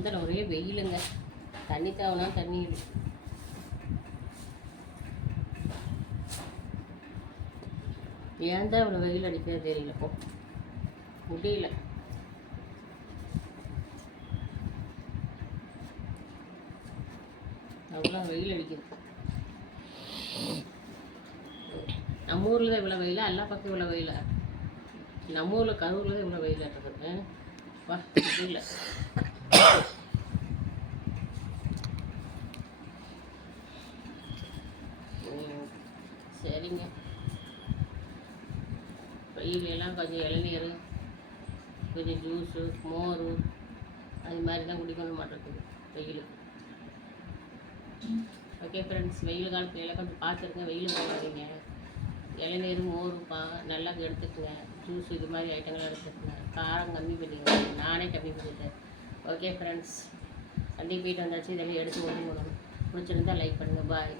சந்தனம் ஒரே வெயிலுங்க. தண்ணி தாவனா தண்ணி ஏன் தான் இவ்வளோ வெயில் அடிக்கிறது தெரியலப்போ, முடியல. அவ்வளோ வெயில் அடிக்குது. நம்ம ஊரில் தான் இவ்வளோ வெயிலா? எல்லா பக்கம் இவ்வளோ வெயிலா? நம்ம ஊரில் கரூரில் தான் இவ்வளோ வெயிலாக இருக்குது. வா முடியல. சரிங்க, வெயிலெல்லாம் கொஞ்சம் இளநீர், கொஞ்சம் ஜூஸு, மோர் அது மாதிரி தான் குடிக்கணும் மாட்டேங்குது வெயிலுக்கு. ஓகே ஃப்ரெண்ட்ஸ், வெயில் காலத்துல எல்லாம் கொஞ்சம் பார்த்துருங்க, வெயில் போகாதீங்க. இளநீர் மோர் நல்லா எடுத்துக்கங்க. ஜூஸ் இது மாதிரி ஐட்டங்கள்லாம் எடுத்துக்கங்க. காரம் கம்மி பண்ணிக்கங்க. நானே கம்மி பண்ணிட்டேன். ஓகே ஃப்ரெண்ட்ஸ், சண்டே போயிட்டு வந்தாச்சு. இதெல்லாம் எடுத்து ஓடி போடணும். பிடிச்சிருந்தா லைக் பண்ணுங்கள். பாய்.